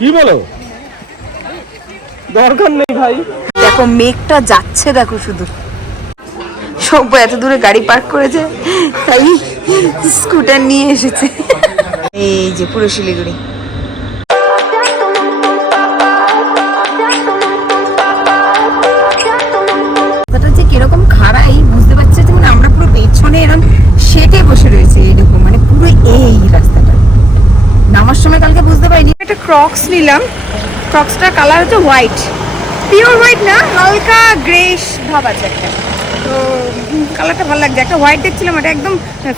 কি বলো? দরকার নেই ভাই। দেখো মেঘটা যাচ্ছে, দেখো শুধু। সব এত দূরে গাড়ি পার্ক করেছে, তাই স্কুটার নিয়ে এসেছে। এই যে পুরো শিলিগুড়ি। যে কিরকম খাড়াই বুঝতে পারছি, মানে আমরা পুরো পেছনে এরকম সেটে বসে রয়েছে এইরকম, মানে পুরো এই রাস্তাটা নামার সময় কালকে বুঝতে পারিনি। একটা ক্রক্স নিলাম, ক্রক্সটার কালার হচ্ছে হোয়াইট, পিওর হোয়াইট না, হালকা গ্রেইশ ভাব আছে একটা, তো কালারটা ভালো লাগছে। একটা হোয়াইট দেখছিলাম, এটা একদম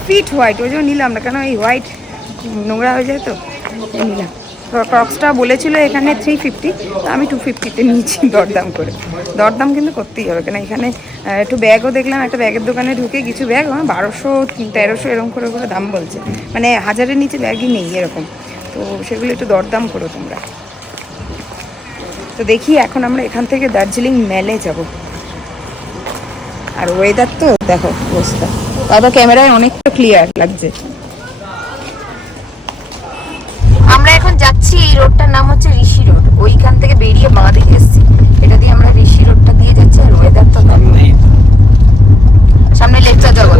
ফিট হোয়াইট, ওই জন্য নিলাম না, কেন এই হোয়াইট নোংরা হয়ে যায় তো নিলাম। ক্রক্সটা বলেছিল এখানে 350, আমি 250-তে নিয়েছি দরদাম করে। দরদাম কিন্তু করতেই হবে, কেন এখানে একটু ব্যাগও দেখলাম, একটা ব্যাগের দোকানে ঢুকে কিছু ব্যাগ 1200 1300 এরকম করে করে দাম বলছে, মানে 1000-এর নিচে ব্যাগই নেই এরকম, তো সেগুলো একটু দরদাম করো তোমরা। তো দেখি এখন আমরা এখান থেকে দার্জিলিং মেলে যাব। আর ওয়েদার তো দেখো অবস্থা, তাও ক্যামেরায় অনেকটা ক্লিয়ার লাগছে। আমরা এখন যাচ্ছি, এই রোডটার নাম হচ্ছে ঋষি রোড, ওইখান থেকে বেরিয়ে বাঁ দিকে এসেছি, এটা দিয়ে আমরা ঋষি রোডটা দিয়ে যাচ্ছি। আর ওয়েদার তো সামনে লেকচার জগৎ।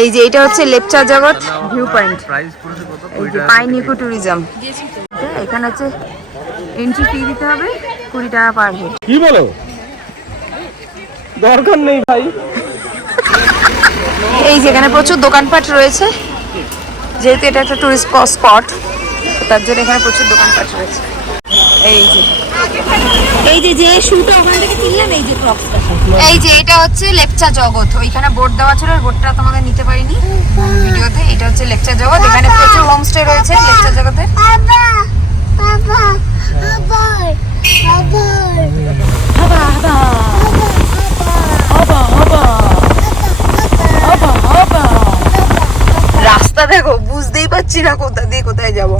এই যে এটা হচ্ছে লেপচা জগৎ ভিউ পয়েন্ট, এই যে পাইন ইকো ট্যুরিজম। এখানে হচ্ছে এন্ট্রি ফি দিতে হবে 20 টাকা পার হেড। কি বলো? দরকার নেই ভাই। এই যেখানে প্রচুর দোকানপাট রয়েছে, যেহেতু এটা একটা টুরিস্ট স্পট, তার জন্য এখানে প্রচুর দোকানপাট রয়েছে। এই যে যে শুটা ওখান থেকে কিনলাম, এই যে ক্রক্সটা, এই যে এটা হচ্ছে লেপচা জগৎ। ওইখানে বোর্ড দেওয়া ছিল, বোর্ডটা তোমাদের নিতে পারিনি ভিডিওতে। এটা হচ্ছে লেপচা জগৎ, এখানে প্রচুর হোমস্টে রয়েছে লেপচা জগতে। রাস্তা দেখো, বুঝতেই পারছি না কোথা দিয়ে কোথায় যাব,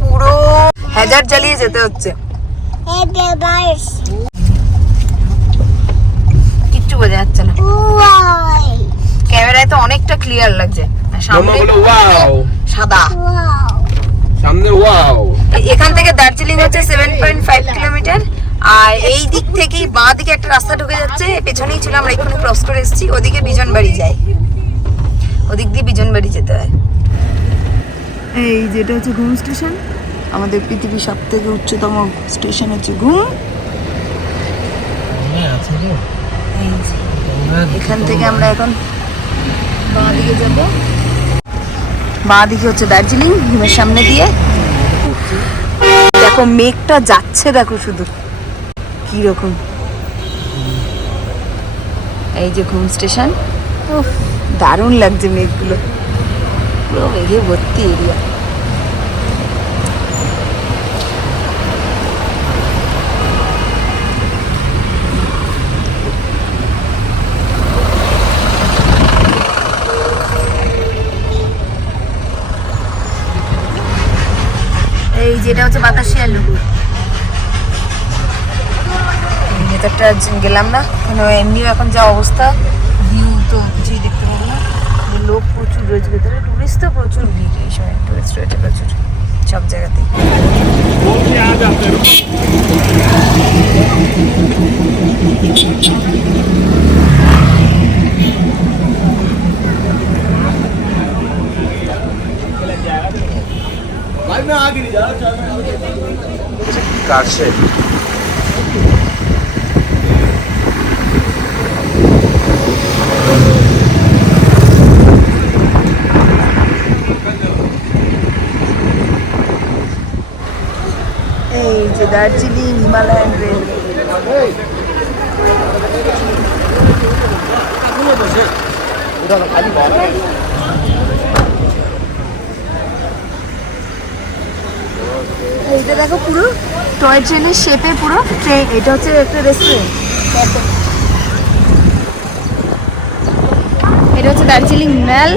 পুরো হ্যাজার জ্বালিয়ে যেতে হচ্ছে, কিচ্ছু বোঝা যাচ্ছে না। ক্যামেরায় তো অনেকটা ক্লিয়ার লাগছে, সামনে সাদা, সামনে ওয়াও। এখান থেকে দার্জিলিং হচ্ছে 7.5 কিলোমিটার। আর এই দিক থেকেই বাঁ দিকে একটা রাস্তা ঢুকে যাচ্ছে, পেছনেই ছিল, আমরা এক্ষুনি ক্রস করে এসেছি। ওদিকে বিজনবাড়ি যায়, ওদিক দিয়ে বিজনবাড়ি যেতে হয়। এই যেটা হচ্ছে ঘুম স্টেশন, আমাদের পৃথিবীর সব থেকে উচ্চতম স্টেশন হচ্ছে ঘুম। এখান থেকে আমরা এখন বাঁ দিকে যাবো, বাঁ দিকে হচ্ছে দার্জিলিং, ঘুমের সামনে দিয়ে। দেখো মেঘটা যাচ্ছে, দেখো শুধু কিরকম। এই যে ঘুম স্টেশন, দারুণ লাগছে মেঘগুলো, পুরো মেঘে ভর্তি এরিয়া। এই যেটা হচ্ছে বাতাসি আলু, ভেতরটা গেলাম না কেন, এমনিও এখন যা অবস্থা, ভিউ তো কিছুই দেখতে পাবো না। লোক প্রচুর রয়েছে ভেতরে, টুরিস্ট তো প্রচুর ভিড়, এই সময় টুরিস্ট রয়েছে প্রচুর সব জায়গাতেই। কাছে এই যে দার্জিলিং হিমালয়ান রেল। এইটা দেখো পুরো টয় ট্রেনের শেপে, পুরো ট্রেন। এটা হচ্ছে একটা রেস্টুরেন্ট, এটা হচ্ছে দার্জিলিং মেল।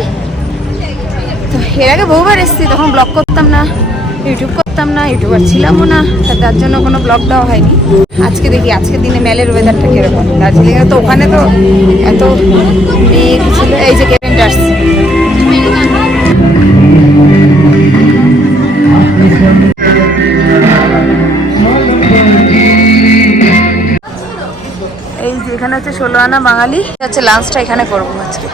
তো এর আগে বহুবার এসেছি, তখন ব্লগ করতাম না, ইউটিউব করতাম না, ইউটিউবার ছিলামও না, তার জন্য কোনো ব্লগ দেওয়া হয়নি। আজকে দেখি আজকের দিনে মেলের ওয়েদারটা কিরকম। দার্জিলিংয়ে তো ওখানে তো এত মেঘ ছিল। এই যে কেভেন্টার্স, এখানে হচ্ছে 16 আনা বাঙালি হচ্ছে লাঞ্চটা এখানে করবো আজকে।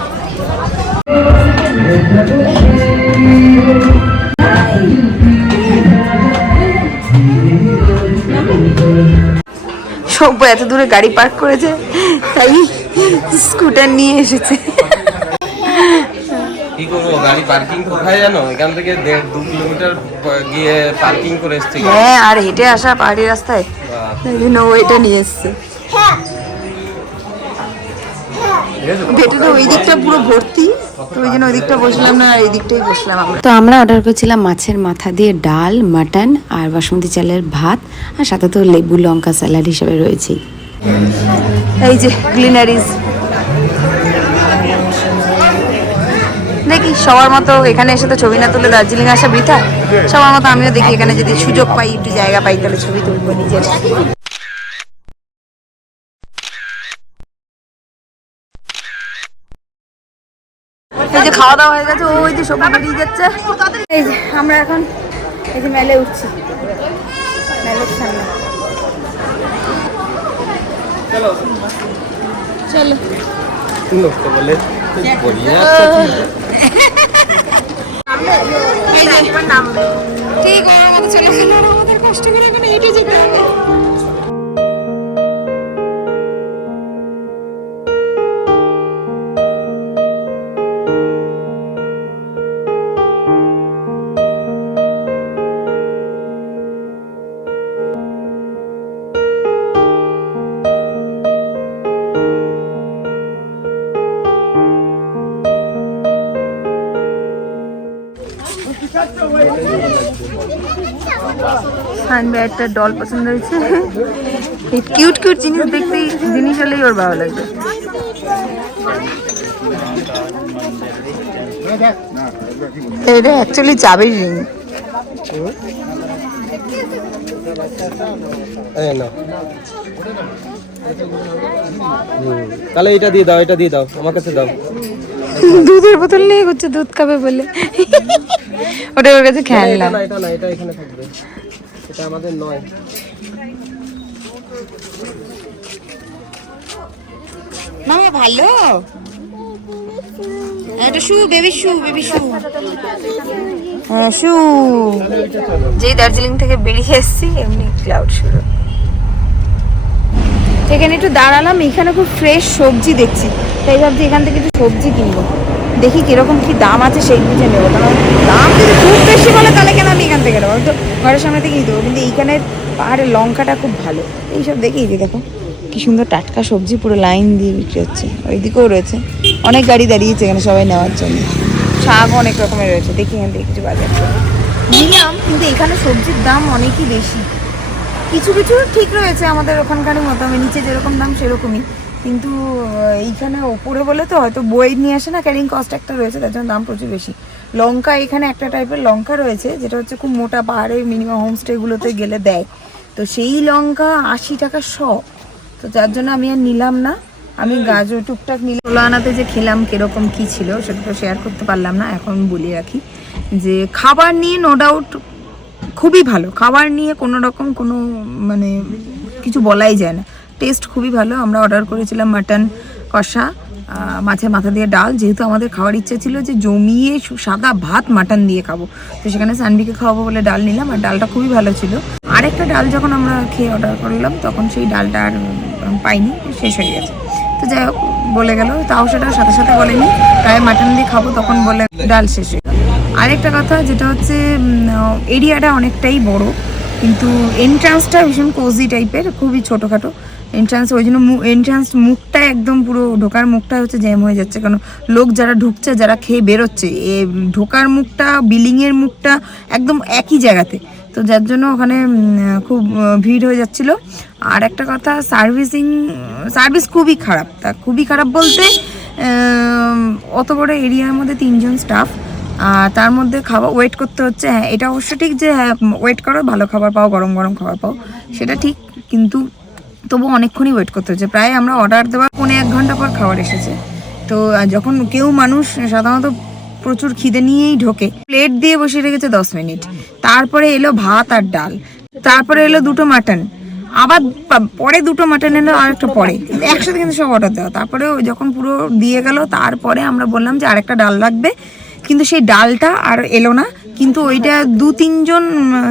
সব্য এত দূরে গাড়ি পার্ক করেছে তাই স্কুটার নিয়ে এসেছে। কি করবো, গাড়ি পার্কিং কোথায় জানো? এখান থেকে 1.5-2 কিলোমিটার গিয়ে পার্কিং করে এসছি। হ্যাঁ, আর হেঁটে আসা পাহাড়ি রাস্তায় এটা নিয়ে এসছে। ভেতরে ওই দিকটা পুরো ভর্তি, তো ওই জন্য ওই দিকটা বসলাম না, আর এই দিকটাই বসলাম আমরা। তো আমরা অর্ডার করেছিলাম মাছের মাথা দিয়ে ডাল, মাটন আর বাসমতি চালের ভাত, আর সাথে তো লেবু লঙ্কা স্যালাড হিসেবে রয়েছে। এই যে গ্লিনারিজ, দেখি সবার মতো এখানে এসে তো ছবি না তুলে দার্জিলিং আসা বৃথা। সবার মতো আমিও দেখি এখানে যদি সুযোগ পাই, একটু জায়গা পাই, তাহলে ছবি তুলবো নিজের। এই যে খাওয়া দাওয়া হয়ে গেছে, ওই যে সবজি বেরিয়ে যাচ্ছে। এই যে আমরা এখন এই যে মেলে উঠছি, মেলের সামনে। চলো লোকটা বলে ঠিক আমাদের চলে গেল, আমাদের কষ্ট করে এখানে হেঁটে যেতে হবে। একটা ডল পছন্দ হয়েছে, কিউট কিউট জিনিস দেখতে, জিনিস হলেই ওর ভালো লাগবে। এটা অ্যাকচুয়ালি চাবির রিং। তাহলে এটা দিয়ে দাও, এটা দিয়ে দাও, আমার কাছে দাও। দুধের বোতল নিয়ে হচ্ছে, দুধ খাবে বলে ওটা ওর কাছে খেললাম। এটা না, এটা এখানে থাকবে, এটা আমাদের নয়। মামা ভালো, এটা শু, বেবি শু, বেবি শু। হ্যাঁ শু। যেই দার্জিলিং থেকে বেরিয়ে এসেছি এমনি ক্লাউড শুরু। এখানে একটু দাঁড়ালাম, এখানে খুব ফ্রেশ সবজি দেখছি, তাই ভাবছি এখান থেকে একটু সবজি কিনবো, দেখি কিরকম কি দাম আছে সেই বুঝে নেবো। কারণ দাম যদি খুব বেশি বলে তাহলে কেন আমি এখান থেকে নেবো, তো ঘরের সামনে থেকে নিতে দেবো। কিন্তু এইখানের পাহাড়ের লঙ্কাটা খুব ভালো। এইসব দেখি, যে দেখো কি সুন্দর টাটকা সবজি, পুরো লাইন দিয়ে বিক্রি হচ্ছে। ওইদিকেও রয়েছে, অনেক গাড়ি দাঁড়িয়েছে এখানে সবাই নেওয়ার জন্য। শাক অনেক রকমের রয়েছে, দেখি এখান থেকে কিছু বাজার নিলাম। কিন্তু এখানে সবজির দাম অনেকই বেশি। কিছু কিছু ঠিক রয়েছে আমাদের ওখানকার মতো, আমি নিচে যেরকম দাম সেরকমই, কিন্তু এইখানে ওপরে বলে তো হয়তো বই নিয়ে আসে না, ক্যারিং কস্ট একটা রয়েছে, তার জন্য দাম প্রচুর বেশি। লঙ্কা এখানে একটা টাইপের লঙ্কা রয়েছে যেটা হচ্ছে খুব মোটা, পাহাড়ে মিনিমাম হোমস্টেগুলোতে গেলে দেয়, তো সেই লঙ্কা 80 টাকা শ। তো যার জন্য আমি আর নিলাম না, আমি গাজর টুকটাক নিলাম। 16 আনাতে যে খেলাম কিরকম কি ছিল সেটা তো শেয়ার করতে পারলাম না, এখন বলে রাখি যে খাবার নিয়ে নো ডাউট খুবই ভালো। খাবার নিয়ে কোনো রকম কোনো মানে কিছু বলাই যায় না, টেস্ট খুবই ভালো। আমরা অর্ডার করেছিলাম মাটন কষা, মাছের মাথা দিয়ে ডাল, যেহেতু আমাদের খাওয়ার ইচ্ছে ছিল যে জমিয়ে সাদা ভাত মাটন দিয়ে খাবো, তো সেখানে সানভিকে খাওয়াবো বলে ডাল নিলাম, আর ডালটা খুবই ভালো ছিল। আরেকটা ডাল যখন আমরা খেয়ে অর্ডার করলাম তখন সেই ডালটা আর পাইনি, শেষ হয়ে গেছে। তো যাই হোক বলে গেল, তাও সেটা সাথে সাথে বলেনি তাই মাটন দিয়ে খাবো, তখন বলে ডাল শেষ হয়ে গেল। আরেকটা কথা যেটা হচ্ছে এরিয়াটা অনেকটাই বড়, কিন্তু এন্ট্রান্সটা ভীষণ কোজি টাইপের, খুবই ছোটোখাটো এন্ট্রান্স, ওই জন্য এন্ট্রান্স মুখটা একদম পুরো ঢোকার মুখটা হচ্ছে জ্যাম হয়ে যাচ্ছে, কারণ লোক যারা ঢুকছে যারা খেয়ে বেরোচ্ছে, ঢোকার মুখটা বিলিংয়ের মুখটা একদম একই জায়গাতে, তো যার জন্য ওখানে খুব ভিড় হয়ে যাচ্ছিল। আর একটা কথা, সার্ভিস খুবই খারাপ। তা খুবই খারাপ বলতে অত বড় এরিয়ার মধ্যে 3 জন স্টাফ, আর তার মধ্যে খাবার ওয়েট করতে হচ্ছে। হ্যাঁ এটা অবশ্য ঠিক যে হ্যাঁ ওয়েট করো, ভালো খাবার পাও, গরম গরম খাবার পাও, সেটা ঠিক, কিন্তু তবু অনেকক্ষণই ওয়েট করতে হচ্ছে। প্রায় আমরা অর্ডার দেওয়ার 1.5 ঘন্টা পর খাবার এসেছে। তো যখন কেউ মানুষ সাধারণত প্রচুর খিদে নিয়েই ঢোকে, প্লেট দিয়ে বসিয়ে রেখেছে 10 মিনিট, তারপরে এলো ভাত আর ডাল, তারপরে এলো 2টো মাটন, আবার পরে দুটো মাটন এলো আর একটা পরে, কিন্তু একসাথে কিন্তু সব অর্ডার দেওয়া। তারপরে যখন পুরো দিয়ে গেল তারপরে আমরা বললাম যে আরেকটা ডাল লাগবে, কিন্তু সেই ডালটা আর এলো না। কিন্তু ওইটা 2-3 জন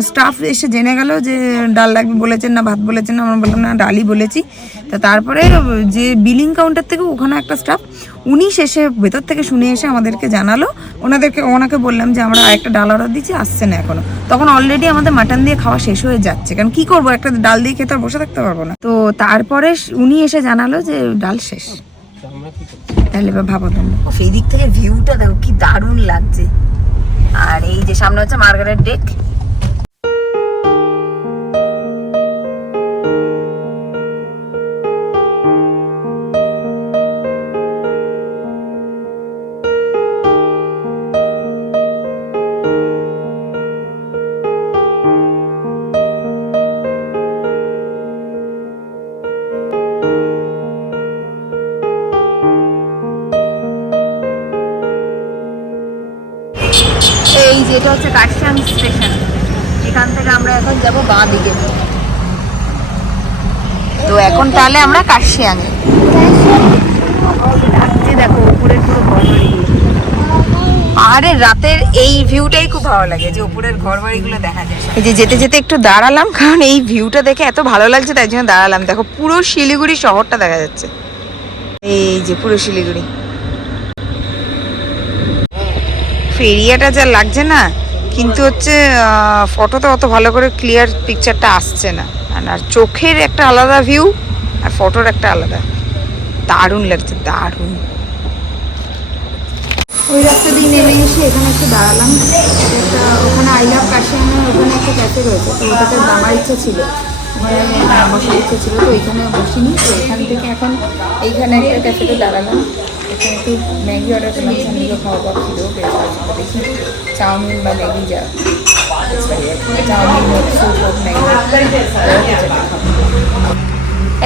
স্টাফ এসে জেনে গেল যে ডাল লাগবে বলেছেন না ভাত বলেছেন না, আমরা বললাম না ডালই বলেছি। তো তারপরে যে বিলিং কাউন্টার থেকে ওখানে একটা স্টাফ উনি শেষে ভেতর থেকে শুনে এসে আমাদেরকে জানালো, ওনাকে বললাম যে আমরা আরেকটা ডাল অর্ডার দিচ্ছি, আসছে না এখনো। তখন অলরেডি আমাদের মাটন দিয়ে খাওয়া শেষ হয়ে যাচ্ছে, কারণ কি করবো, একটা ডাল দিয়ে খেতে আর বসে থাকতে পারবো না। তো তারপরে উনি এসে জানালো যে ডাল শেষ। তাহলে ভাবো তোমরা, সেই দিক থেকে ভিউটা দেখো কি দারুণ লাগছে। আর এই যে সামনে হচ্ছে মার্গারেট ডেক। এই যেটা হচ্ছে কাশিয়াং স্টেশন, এখান থেকে আমরা এখন যাব বাঁ দিকে। তো এখন তাহলে আমরা কাশিয়াঙে যাচ্ছি। দেখো উপরের পুরো ঘরবাড়িগুলো, পাহাড়ের রাতের এই ভিউটাই খুব ভালো লাগে, যে উপরের ঘরবাড়িগুলো দেখা যায়। এই যে যেতে যেতে একটু দাঁড়ালাম, কারণ এই ভিউটা দেখে এত ভালো লাগছে, তাই জন্য দাঁড়ালাম। দেখো পুরো শিলিগুড়ি শহরটা দেখা যাচ্ছে, এই যে পুরো শিলিগুড়ি। এরিয়াটা যা লাগছে না, কিন্তু হচ্ছে ফটোতে অত ভালো করে ক্লিয়ার পিকচারটা আসছে না। আর চোখের একটা আলাদা ভিউ আর ফটোর একটা আলাদা, দারুণ লাগছে, দারুণ। ওই রাস্তা দিয়ে নেমে এসে এখানে একটু দাঁড়ালাম। একটা ওখানে আই লাভ কাশিয়াঙের ওখানে একটা ক্যাফে রয়েছে, তো ওটাতে নামার ইচ্ছা ছিল, ওখানে বসার ইচ্ছা ছিল, তো ওইখানে বসিনি। তো এখান থেকে এখন এইখানে একটা ক্যাফেতে দাঁড়ালাম। এখানে একটু ম্যাগি অর্ডার করলাম, সামনে খাওয়া দাওয়া ছিল, বেশ দেখি চাউমিন বা ম্যাগি যা চাউমিন হোক, স্যুপ হোক, ম্যাগি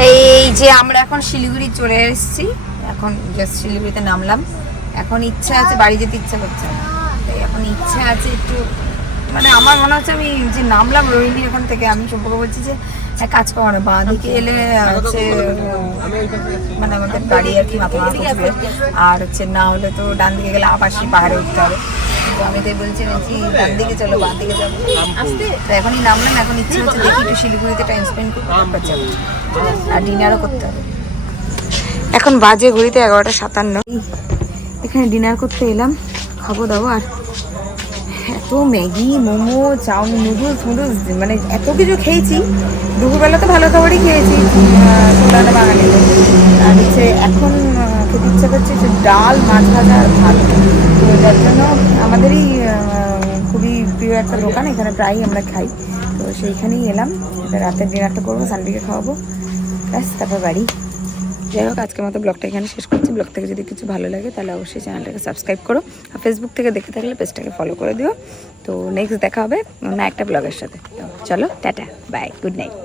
এই যে আমরা এখন শিলিগুড়ি চলে এসেছি, এখন জাস্ট শিলিগুড়িতে নামলাম। এখন ইচ্ছা আছে, বাড়ি যেতে ইচ্ছা করছে না, তাই এখন ইচ্ছা আছে একটু, মানে আমার মনে হচ্ছে আমি যে নামলাম রোহিণী এখান থেকে, আমি সম্পর্ক বলছি যে এক কাজ করো না, বাঁ দিকে এলে হচ্ছে মানে আমাদের গাড়ি আর কি মাথা মাথা করবে, আর হচ্ছে না হলে তো ডান দিকে গেলে আবার সেই পাহাড়ে উঠতে হবে। তো আমি তাই বলছি ডান দিকে চলো, বাঁ দিকে যাবো। তো এখনই নামলাম, এখন ইচ্ছে হচ্ছে দেখি একটু শিলিগুড়িতে টাইম স্পেন্ড করতে, তারপর যাবো, আর ডিনারও করতে হবে। এখন বাজে ঘড়িতে 11:57। এখানে ডিনার করতে এলাম, খাবো দাবো। আর এত ম্যাগি, মোমো, চাউমিন, নুডলস, মানে এত কিছু খেয়েছি। দুপুরবেলা তো ভালো খাবারই খেয়েছি, সোলাটা বাঙালি। আর হচ্ছে এখন খেতে ইচ্ছা করছে যে ডাল, মাছ ভাজা আর ভাত। তো যার জন্য আমাদেরই খুবই প্রিয় একটা দোকান, এখানে প্রায়ই আমরা খাই। তো সেইখানেই এলাম, রাতের ডিনারটা করবো, সানডেকে খাওয়াবো, ব্যাস তারপর বাড়ি। যাই হোক, আজকের মতো ব্লগটা এখানে শেষ করছি। ব্লগ থেকে যদি কিছু ভালো লাগে তাহলে অবশ্যই চ্যানেলটাকে সাবস্ক্রাইব করো, আর ফেসবুক থেকে দেখে থাকলে পেজটাকে ফলো করে দিও। তো নেক্সট দেখা হবে অন্য একটা ব্লগের সাথে। তো চলো, টাটা, বাই, গুড নাইট।